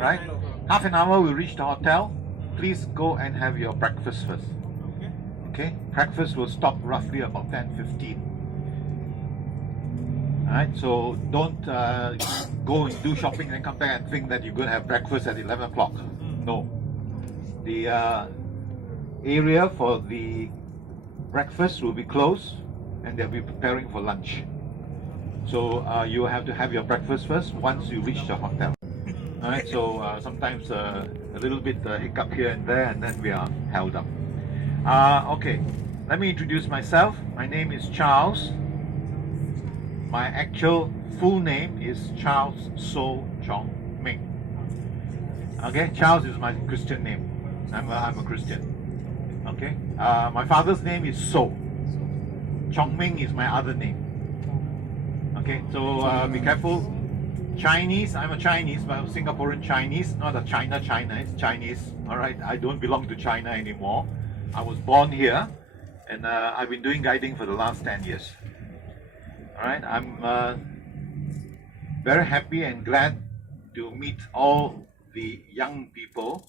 right? Half an hour we'll reach the hotel. Please go and have your breakfast first. Okay, breakfast will stop roughly about 10:15. Alright, so don't go and do shopping and come back and think that you're going to have breakfast at 11 o'clock. No. The area for the breakfast will be closed and they'll be preparing for lunch. So you have to have your breakfast first once you reach the hotel. Alright, so sometimes a little bit hiccup here and there, and then we are held up. Okay, let me introduce myself. My name is Charles. My actual full name is Charles So Chong Ming. Okay, Charles is my Christian name. I'm a Christian. Okay, my father's name is So. Chong Ming is my other name. Okay, so be careful. Chinese, I'm a Chinese, but I'm Singaporean Chinese, not a China, it's Chinese. Alright, I don't belong to China anymore. I was born here, and I've been doing guiding for the last 10 years. Alright, I'm very happy and glad to meet all the young people.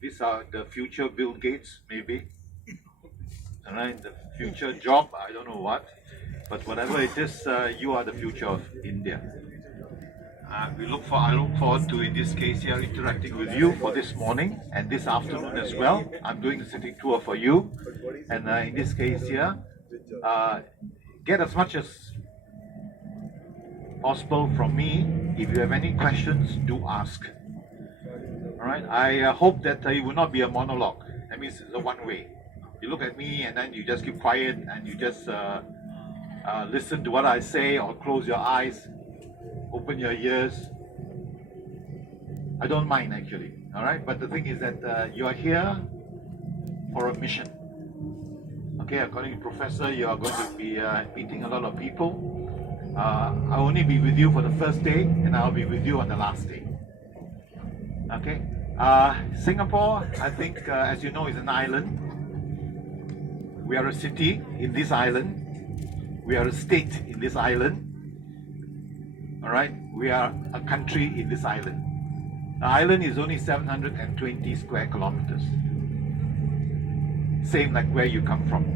These are the future Bill Gates, maybe. Alright, the future job, I don't know what. But whatever it is, you are the future of India. I look forward to, in this case here, interacting with you for this morning and this afternoon as well. I'm doing a city tour for you. And in this case here, get as much as possible from me. If you have any questions, do ask. Alright, I hope that it will not be a monologue. That means it's a one-way. You look at me and then you just keep quiet and you just listen to what I say, or close your eyes, open your ears. I don't mind actually, alright? But the thing is that you are here for a mission. Okay, according to Professor, you are going to be meeting a lot of people. I'll only be with you for the first day, and I'll be with you on the last day. Okay, Singapore, I think, as you know, is an island. We are a city in this island. We are a state in this island. Alright, we are a country in this island. The island is only 720 square kilometers. Same like where you come from.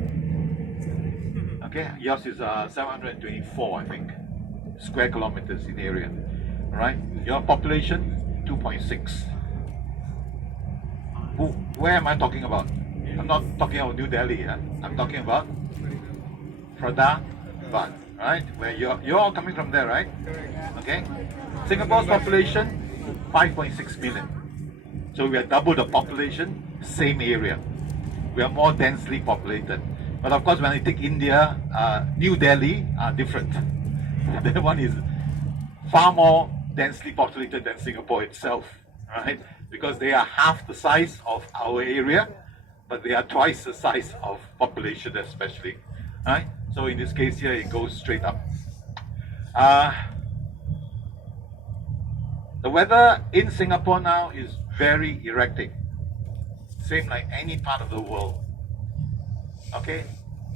Okay, yours is 724, I think, square kilometers in area. Alright, your population 2.6. Where am I talking about? I'm not talking about New Delhi. I'm talking about Pradhan, right? Where you're all coming from there, right? Okay. Singapore's population 5.6 million. So we are double the population, same area. We are more densely populated. But of course, when I take India, New Delhi are different. That one is far more densely populated than Singapore itself, right? Because they are half the size of our area, but they are twice the size of population especially, right? So in this case here, it goes straight up. The weather in Singapore now is very erratic. Same like any part of the world. Okay,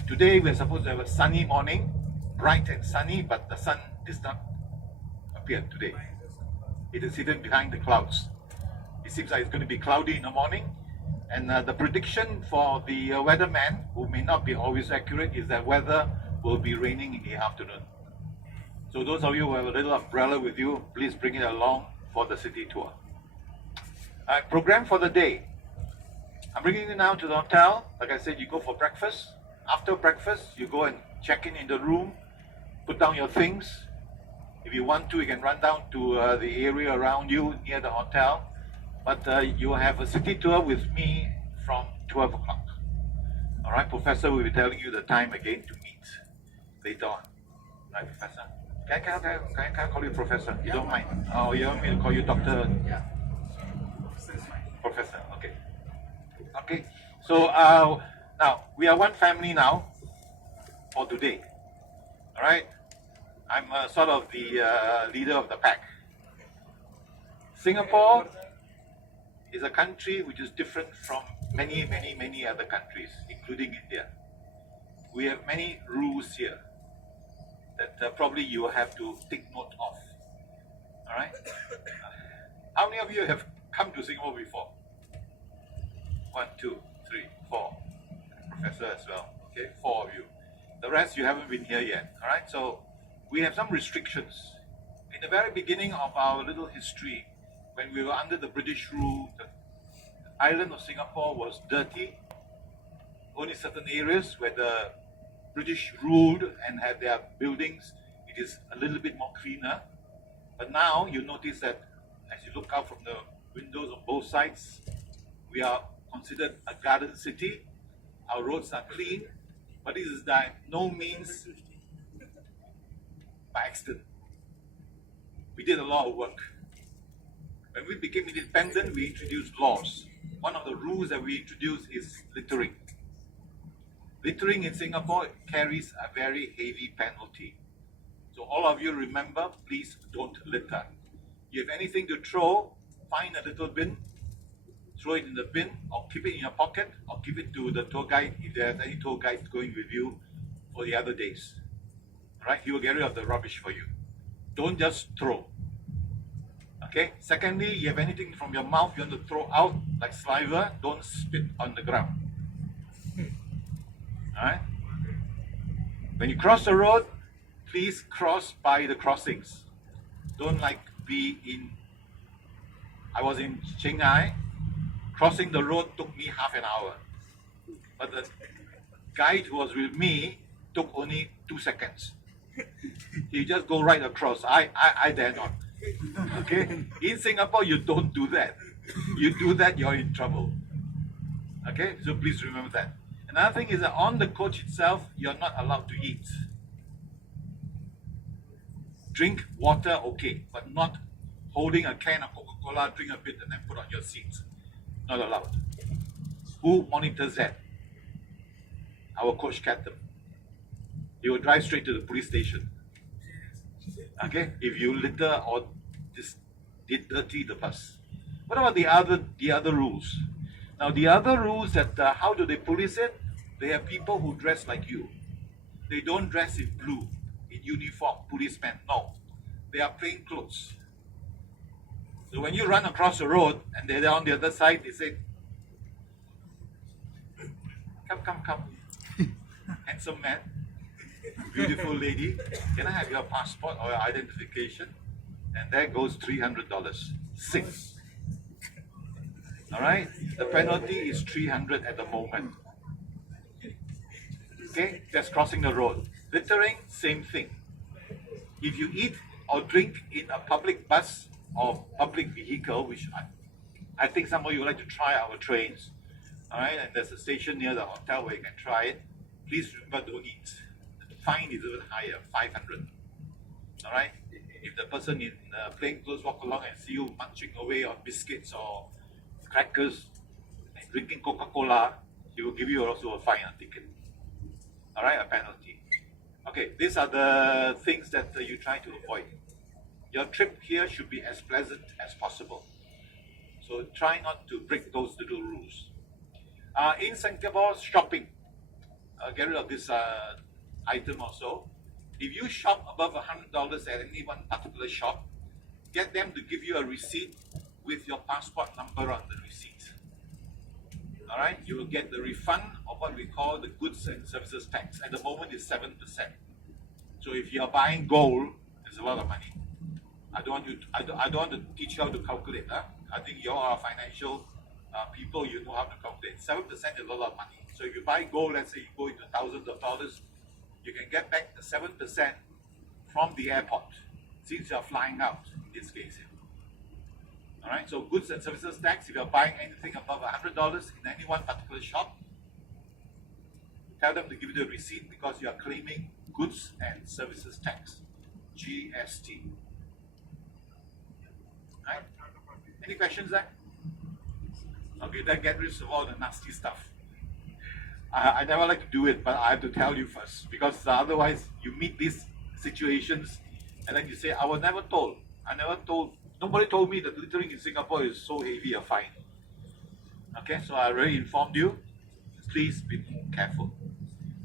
today we're supposed to have a sunny morning, bright and sunny, but the sun does not appear today. It is hidden behind the clouds. It seems like it's going to be cloudy in the morning, and the prediction for the weatherman, who may not be always accurate, is that weather will be raining in the afternoon. So those of you who have a little umbrella with you, please bring it along for the city tour. Alright, program for the day. I'm bringing you now to the hotel. Like I said, you go for breakfast. After breakfast, you go and check in the room, put down your things. If you want to, you can run down to the area around you near the hotel. But you have a city tour with me from 12 o'clock. Alright, Professor will be telling you the time again to meet later on. Right, Professor? Can I call you Professor? You don't mind? Oh, you want me to call you Doctor? Yeah. Professor, okay. Okay, so now we are one family now for today. Alright? I'm sort of the leader of the pack. Singapore is a country which is different from many other countries, including India. We have many rules here that probably you will have to take note of. Alright? How many of you have come to Singapore before? 1, 2, 3, 4. Professor as well. Okay, 4 of you. The rest, you haven't been here yet. All right, so we have some restrictions. In the very beginning of our little history, when we were under the British rule, the island of Singapore was dirty. Only certain areas where the British ruled and had their buildings, it is a little bit more cleaner. But now you notice that as you look out from the windows on both sides, we are considered a garden city. Our roads are clean, but this is by no means by accident. We did a lot of work. When we became independent, we introduced laws. One of the rules that we introduced is littering. Littering in Singapore carries a very heavy penalty. So all of you remember, please don't litter. You have anything to throw, find a little bin, throw it in the bin, or keep it in your pocket, or give it to the tour guide if there's any tour guide going with you for the other days. Alright, he will get rid of the rubbish for you. Don't just throw. Okay, secondly, you have anything from your mouth you want to throw out, like saliva, don't spit on the ground. Alright? When you cross the road, please cross by the crossings. Don't be in... I was in Shanghai. Crossing the road took me half an hour. But the guide who was with me took only 2 seconds. He just go right across. I dare not. Okay? In Singapore, you don't do that. You do that, you're in trouble. Okay? So please remember that. Another thing is that on the coach itself, you're not allowed to eat. Drink water, okay, but not holding a can of Coca-Cola, drink a bit and then put on your seat. Not allowed. Who monitors that? Our coach captain. He will drive straight to the police station. Okay? If you litter or just dirty the bus. What about the other rules? Now the other rules that how do they police it? They have people who dress like you. They don't dress in blue, in uniform, policemen. No, they are plain clothes. So when you run across the road and they're on the other side, they say, come, handsome man, beautiful lady, can I have your passport or your identification? And there goes $300. 6. All right, the penalty is 300 at the moment. Okay, that's crossing the road. Littering, same thing. If you eat or drink in a public bus or public vehicle, which I think some of you would like to try our trains, all right, and there's a station near the hotel where you can try it. Please remember, don't eat. The fine is even higher, 500. All right, if the person in plain clothes walk along and see you munching away on biscuits or crackers and drinking Coca-Cola, he will give you also a fine and ticket. All right, a penalty. Okay, these are the things that you try to avoid. Your trip here should be as pleasant as possible. So try not to break those little rules. In Singapore, shopping. Get rid of this item also. If you shop above $100 at any one particular shop, get them to give you a receipt with your passport number on the receipt. All right, you will get the refund of what we call the goods and services tax. At the moment, it's 7%. So if you are buying gold, it's a lot of money. I don't want to teach you how to calculate. I think you are financial people. You know how to calculate. 7% is a lot of money. So if you buy gold, let's say you go into thousands of dollars, you can get back the 7% from the airport, since you are flying out in this case. All right, so goods and services tax, if you're buying anything above $100 in any one particular shop, tell them to give you the receipt because you are claiming goods and services tax, GST. All right, any questions there? Okay, then get rid of all the nasty stuff. I never like to do it, but I have to tell you first, because otherwise you meet these situations and then you say, I was never told. Nobody told me that littering in Singapore is so heavy a fine. Okay, so I already informed you. Please be careful.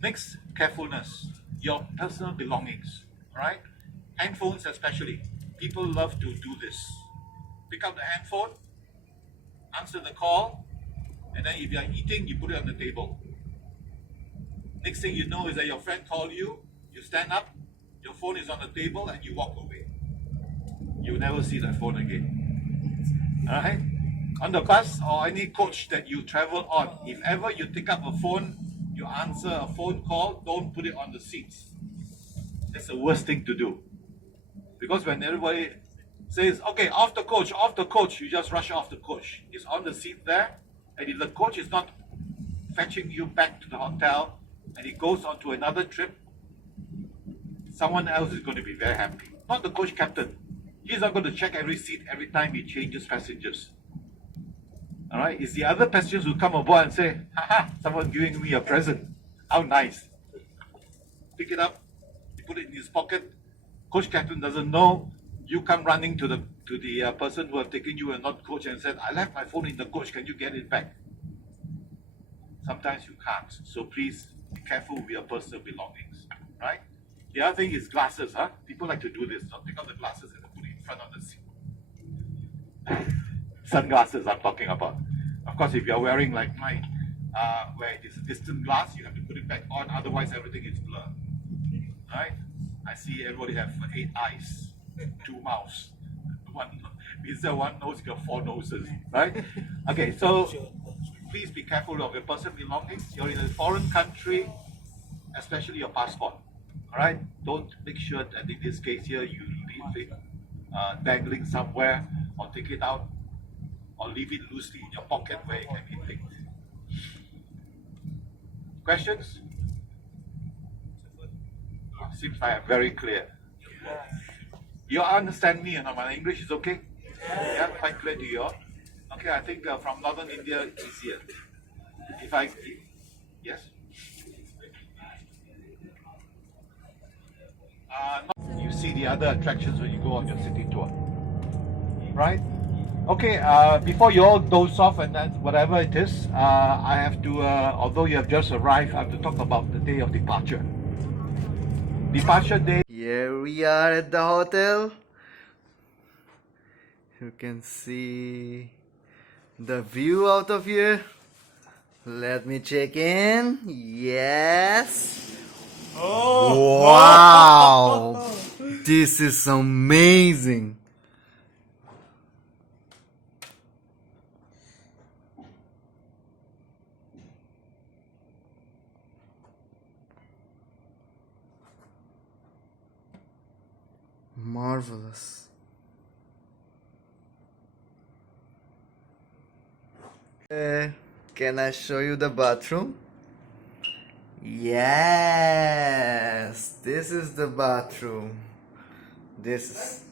Next, carefulness. Your personal belongings, right? Handphones especially. People love to do this. pick up the handphone, answer the call, and then if you are eating, you put it on the table. Next thing you know is that your friend called you, you stand up, your phone is on the table, and you walk away. You'll never see that phone again. Alright? On the bus or any coach that you travel on, if ever you take up a phone, you answer a phone call, don't put it on the seats. That's the worst thing to do. Because when everybody says, okay, off the coach, you just rush off the coach. It's on the seat there, and if the coach is not fetching you back to the hotel, and he goes on to another trip, someone else is going to be very happy. Not the coach captain. He's not going to check every seat every time he changes passengers. Alright, it's the other passengers who come aboard and say, haha, someone giving me a present. How nice. Pick it up, you put it in his pocket. Coach captain doesn't know. You come running to the person who have taken you and not coach and said, I left my phone in the coach, can you get it back? Sometimes you can't. So please be careful with your personal belongings. Right? The other thing is glasses. People like to do this. Don't take out the glasses and put it in front of the seat. Sunglasses I'm talking about. Of course, if you're wearing like mine, where it is a distant glass, you have to put it back on, otherwise everything is blurred. Right? I see everybody have 8 eyes, 2 mouths. Instead of 1 nose, you got 4 noses. Right? Okay, so please be careful of your personal belongings. You're in a foreign country, especially your passport. Alright? Don't make sure that in this case here you leave it dangling somewhere, or take it out, or leave it loosely in your pocket where it can be picked. Questions? Seems like I'm very clear. You understand me, and my English is okay? Yeah, quite clear to you all? Okay, I think from northern India it's easier. Yes? You see the other attractions when you go on your city tour. Right? Okay, before you all doze off and then whatever it is, I have to, although you have just arrived, I have to talk about the day of departure. Departure day. Here we are at the hotel. You can see the view out of here. Let me check in. Yes. Oh, Wow. This is amazing. Marvelous. Can I show you the bathroom? Yes, this is the bathroom. This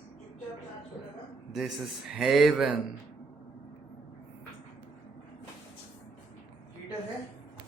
is heaven.